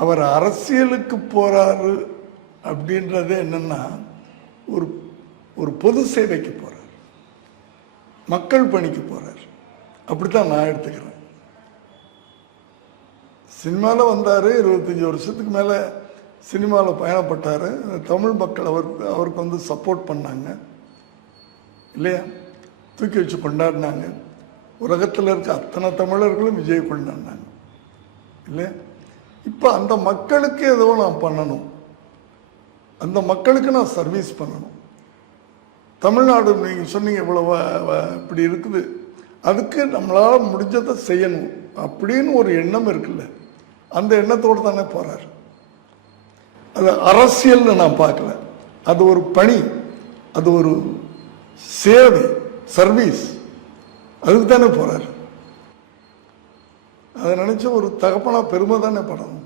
அவர் அரசியலுக்கு போறாரு அப்படின்றது என்னன்னா ஒரு ஒரு பொது சேவைக்கு போறார், மக்கள் பணிக்கு போறார். அப்படித்தான் நான் எடுத்துக்கிறேன். சினிமாவில் வந்தார், 25 வருஷத்துக்கு மேலே சினிமாவில் பயணப்பட்டார். தமிழ் மக்கள் அவருக்கு வந்து சப்போர்ட் பண்ணாங்க இல்லையா, தூக்கி வச்சு கொண்டாடினாங்க. உலகத்தில் இருக்க அத்தனை தமிழர்களும் விஜய் கொண்டாடினாங்க இல்லையா. இப்போ அந்த மக்களுக்கு ஏதோ நான் பண்ணணும், அந்த மக்களுக்கு நான் சர்வீஸ் பண்ணணும். தமிழ்நாடு நீங்கள் சொன்னீங்க இவ்வளோ இப்படி இருக்குது, அதுக்கு நம்மளால் முடிஞ்சதை செய்யணும் அப்படின்னு ஒரு எண்ணம் இருக்குல்ல, அந்த எண்ணத்தோடு தானே போகிறார். அது அரசியல்னு நான் பார்க்கல, அது ஒரு பணி, அது ஒரு சேவை, சர்வீஸ், அதுக்கு தானே போகிறார். அதை நினச்ச ஒரு தகப்பனா பெருமை தானே படணும்.